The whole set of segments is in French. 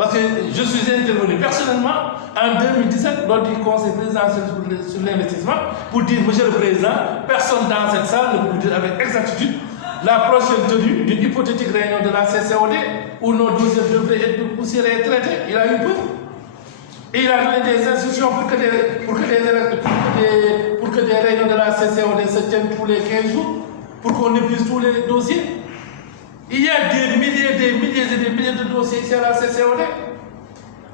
Parce que je suis intervenu personnellement en 2017 lors du Conseil présidentiel sur l'investissement pour dire, Monsieur le Président, personne dans cette salle ne peut dire avec exactitude la prochaine tenue d'une hypothétique réunion de la CCOD où nos dossiers devraient être poussiérés et traités. Il a eu peur. Et il a donné des instructions pour que des réunions de la CCOD se tiennent tous les 15 jours, pour qu'on épuise tous les dossiers. Il y a des milliers et des milliers de dossiers ici à la CCOD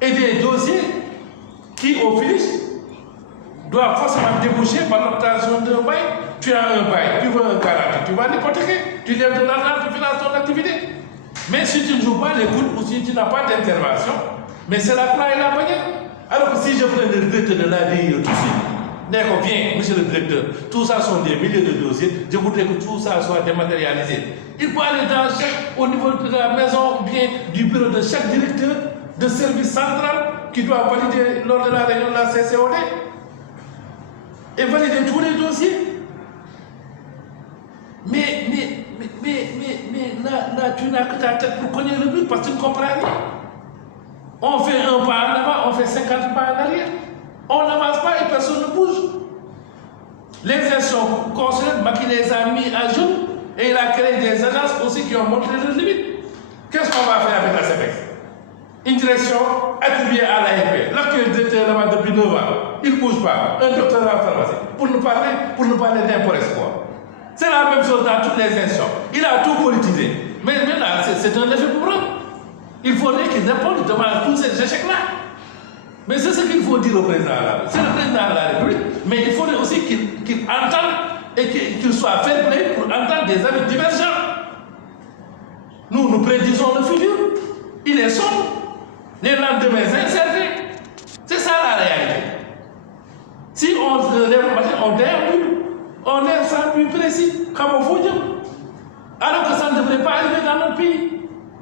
et des dossiers qui, au finish, doivent forcément déboucher par l'obtention d'un bail. Tu as un bail, tu veux un garantie, tu vas l'hypothéquer, tu lèves de l'argent, tu finances ton activité. Mais si tu ne joues pas les coudes ou si tu n'as pas d'intervention, mais c'est la croix et la bannière. Alors que si je prenais le directeur de l'ADI tout de suite, d'accord, viens, monsieur le directeur, tout ça sont des milliers de dossiers, je voudrais que tout ça soit dématérialisé. Il faut aller au niveau de la maison, bien du bureau de chaque directeur de service central qui doit valider lors de la réunion de la CCOD et valider tous les dossiers. Mais là, tu n'as que ta tête pour cogner le but parce que tu ne comprends rien. On fait un pas en avant, on fait 50 pas en arrière. On n'avance pas et personne ne bouge. Les institutions consulaires, Macky les a mis à genoux et il a créé des agences aussi qui ont montré leurs limites. Qu'est-ce qu'on va faire avec la CEPEX? Une direction attribuée à l'AFP. L'actuel directeur là-bas depuis 9 ans, il ne bouge pas. Un docteur en pharmacie. Pour nous parler d'import espoir. C'est la même chose dans toutes les institutions. Il a tout politisé. Mais maintenant, c'est un effet pour eux. Il faudrait qu'ils répondent devant tous ces échecs-là. Mais c'est ce qu'il faut dire au président là. C'est le président de la République. Mais il faudrait aussi qu'il entende et qu'il soit fair play pour entendre des avis divergents. Nous prédisons le futur. Il est sombre. Les lendemains incertains. C'est ça la réalité. Si on se lève le matin, on déambule. On est sans but précis, comme on vous dit. Alors que ça ne devrait pas arriver dans notre pays.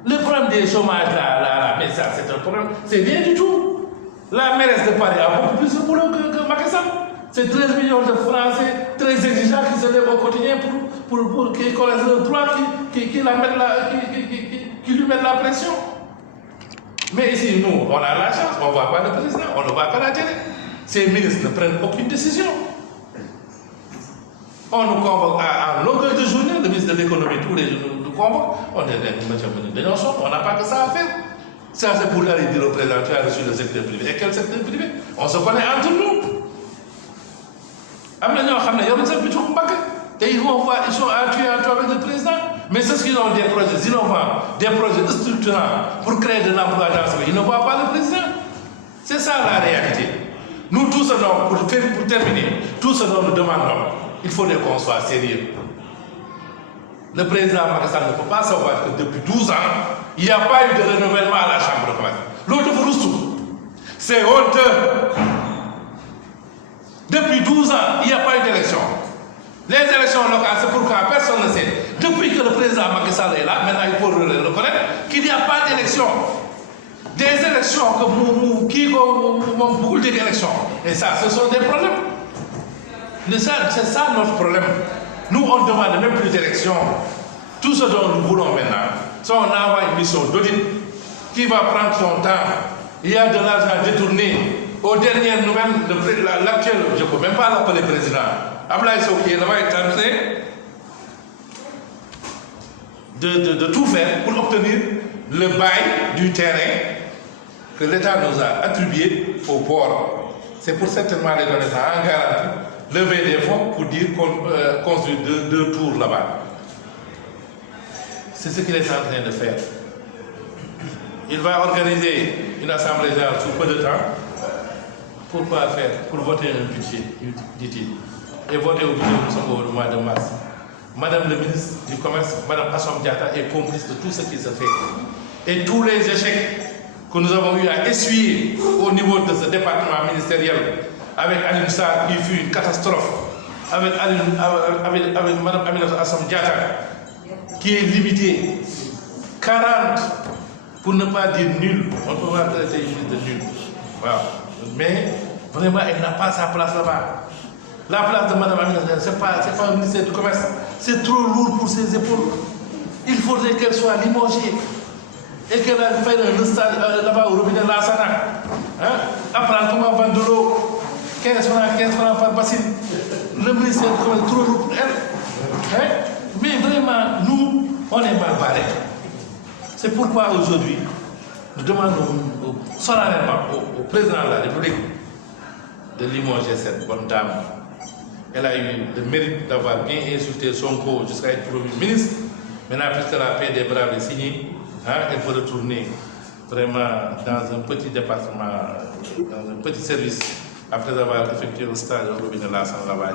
Le problème des chômages, là, mais ça, c'est un problème, c'est rien du tout. La mairesse de Paris a beaucoup plus de boulot que Macky Sall. C'est 13 millions de Français très exigeants qui se lèvent au quotidien pour qu'ils connaissent le droit, qui lui mettent la pression. Mais ici, nous, on a la chance, on ne voit pas le président, on ne voit pas la télé. Ces ministres ne prennent aucune décision. On nous convoque à longueur de journée, le ministre de l'économie, tous les jours nous convoque. On dit, on n'a pas que ça à faire. Ça, c'est pour aller dire au président, tu as reçu le secteur privé. Et quel secteur privé? On se connaît entre nous. Et ils vont voir, ils sont à tuer avec le président. Mais c'est ce qu'ils ont des projets innovants, des projets structurants pour créer de l'emploi dans ce pays. Ils ne voient pas le président. C'est ça la réalité. Nous, tout ce dont, pour terminer, tout ce dont nous demandons, il faudrait qu'on soit sérieux. Le président Macky Sall ne peut pas savoir que depuis 12 ans, il n'y a pas eu de renouvellement à la Chambre de commerce. L'autre vous rousse. C'est honteux. Depuis 12 ans, il n'y a pas eu d'élection. Les élections locales, c'est pourquoi personne ne sait. Depuis que le président Macky Sall est là, maintenant il faut le reconnaître qu'il n'y a pas d'élection. Des élections qui ont beaucoup d'élections. Et ça, ce sont des problèmes. C'est ça notre problème. Nous, on ne demande même plus d'élections. Tout ce dont nous voulons maintenant, c'est qu'on envoie une mission d'audit qui va prendre son temps. Il y a de l'argent détourné. Aux dernières nouvelles, l'actuel, je ne peux même pas l'appeler président, Ablaye Sow qui est là-bas est en train de tout faire pour obtenir le bail du terrain que l'État nous a attribué au port. C'est pour certainement les donner ça en garantie. Lever des fonds pour dire qu'on construit deux tours là-bas. C'est ce qu'il est en train de faire. Il va organiser une assemblée générale sous peu de temps. Pourquoi faire? Pour voter un budget, dit-il. Et voter au budget, nous sommes au mois de mars. Madame le ministre du Commerce, Madame Assome Diatta, est complice de tout ce qui se fait. Et tous les échecs que nous avons eu à essuyer au niveau de ce département ministériel, avec Alioune Sarr qui fut une catastrophe, avec Mme Aminata Assome Diatta qui est limitée, 40, pour ne pas dire nul, on ne peut pas traiter une liste de nul. Voilà. Mais vraiment, elle n'a pas sa place là-bas. La place de Mme Aminata, ce n'est pas un ministère du Commerce, c'est trop lourd pour ses épaules. Il faudrait qu'elle soit limogée. et qu'elle a fait un stage là-bas au robinet de la Sana. Apprendre comment vendre de l'eau, 15 francs par bassine. Le ministère est trop lourd pour elle. Mais vraiment, nous, on est mal barrés. C'est pourquoi aujourd'hui, nous demandons solennellement au président de la République de limoger cette bonne dame. Elle a eu le mérite d'avoir bien insulté Sonko jusqu'à être Premier ministre. Maintenant, puisque la paix des braves est signée, elle peut retourner vraiment dans un petit département, dans un petit service, après avoir effectué un stage au robinet de la San là-bas,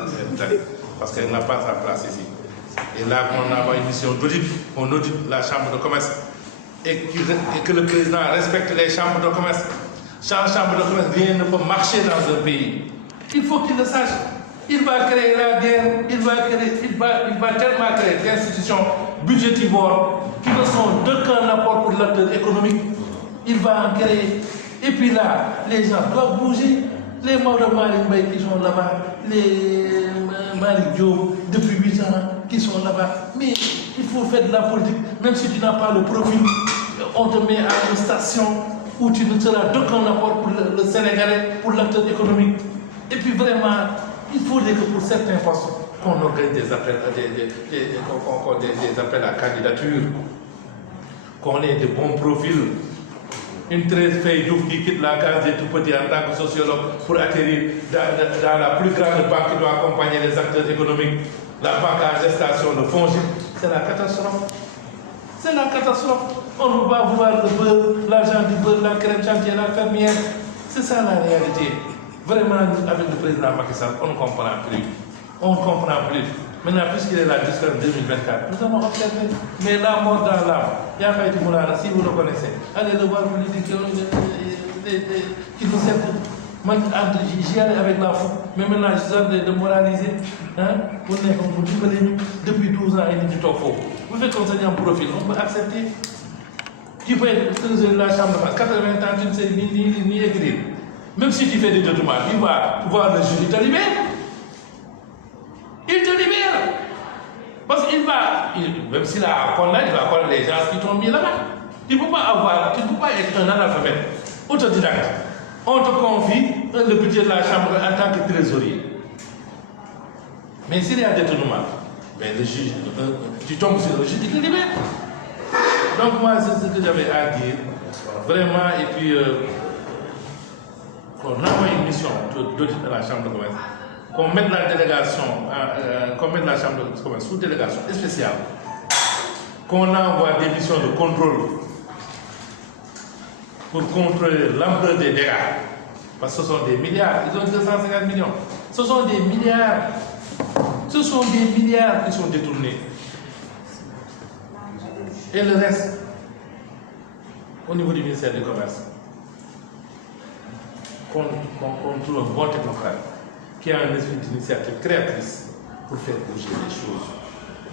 parce qu'elle n'a pas sa place ici. Et là, on a une mission d'audit, on audite la chambre de commerce, et que le président respecte les chambres de commerce. Sans chambre de commerce, rien ne peut marcher dans un pays. Il faut qu'il le sache. Il va créer la guerre, il va tellement créer d'institutions budgétivores qui ne sont d'aucun apport pour l'acteur économique. Il va en créer. Et puis là, les gens doivent bouger. Les morts de Malik Mbaye qui sont là-bas, les Malik Diop depuis 8 ans qui sont là-bas. Mais il faut faire de la politique, même si tu n'as pas le profil, on te met à une station où tu ne seras d'aucun apport pour le Sénégalais, pour l'acteur économique. Et puis vraiment, il faudrait que pour certains postes, qu'on organise des appels, des appels à candidature, qu'on ait de bons profils. Une 13 feuilles qui quitte la case des tout-petits en tant que sociologue pour atterrir dans la plus grande banque qui doit accompagner les acteurs économiques, la banque à gestation de FONGIP. C'est la catastrophe. C'est la catastrophe. On ne peut pas voir le beurre, l'argent du beurre, la crème chantier, la fermière. C'est ça la réalité. Vraiment, avec le président Macky Sall, on ne comprend plus. On ne comprend plus. Maintenant, puisqu'il est là jusqu'en 2024, nous allons observer. Mais la mort dans l'âme, il y a Faïti Moulana, si vous le connaissez, allez le voir, vous lui dites qu'il nous aide. Moi, j'y allais avec la foi. Mais maintenant, je suis en train de moraliser. Vous depuis 12 ans, il est du top. Vous faites conseiller en profil, on peut accepter. Tu peux être la chambre de 80 ans, tu ne sais ni écrire. Même si tu fais des détournements, il va pouvoir le juger, il te libère. Il te libère. Parce qu'il va, même s'il a un là, il va avoir les gens qui t'ont mis là-bas. Tu ne peux pas être un analphabète, autodidacte. On te confie le budget de la chambre en tant que trésorier. Mais s'il y a des détournements, ben le juge, tu tombes sur le juge, il te libère. Donc moi, c'est ce que j'avais à dire. Vraiment, et puis, qu'on envoie une mission d'audit à la chambre de commerce. Qu'on mette la délégation, qu'on mette la chambre de commerce sous délégation spéciale, qu'on envoie des missions de contrôle pour contrôler l'ampleur des dégâts. Parce que ce sont des milliards, ils ont 250 millions. Ce sont des milliards. Ce sont des milliards qui sont détournés. Et le reste, au niveau du ministère du Commerce, qu'on trouve un bon technocrate qui a un esprit d'initiative créatrice pour faire bouger les choses.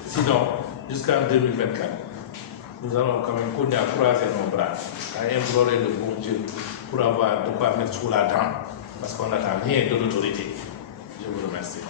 Sinon, jusqu'en 2024, nous allons quand même continuer à croiser nos bras, à implorer le bon Dieu pour avoir de quoi mettre sous la dent, parce qu'on n'attend rien de l'autorité. Je vous remercie.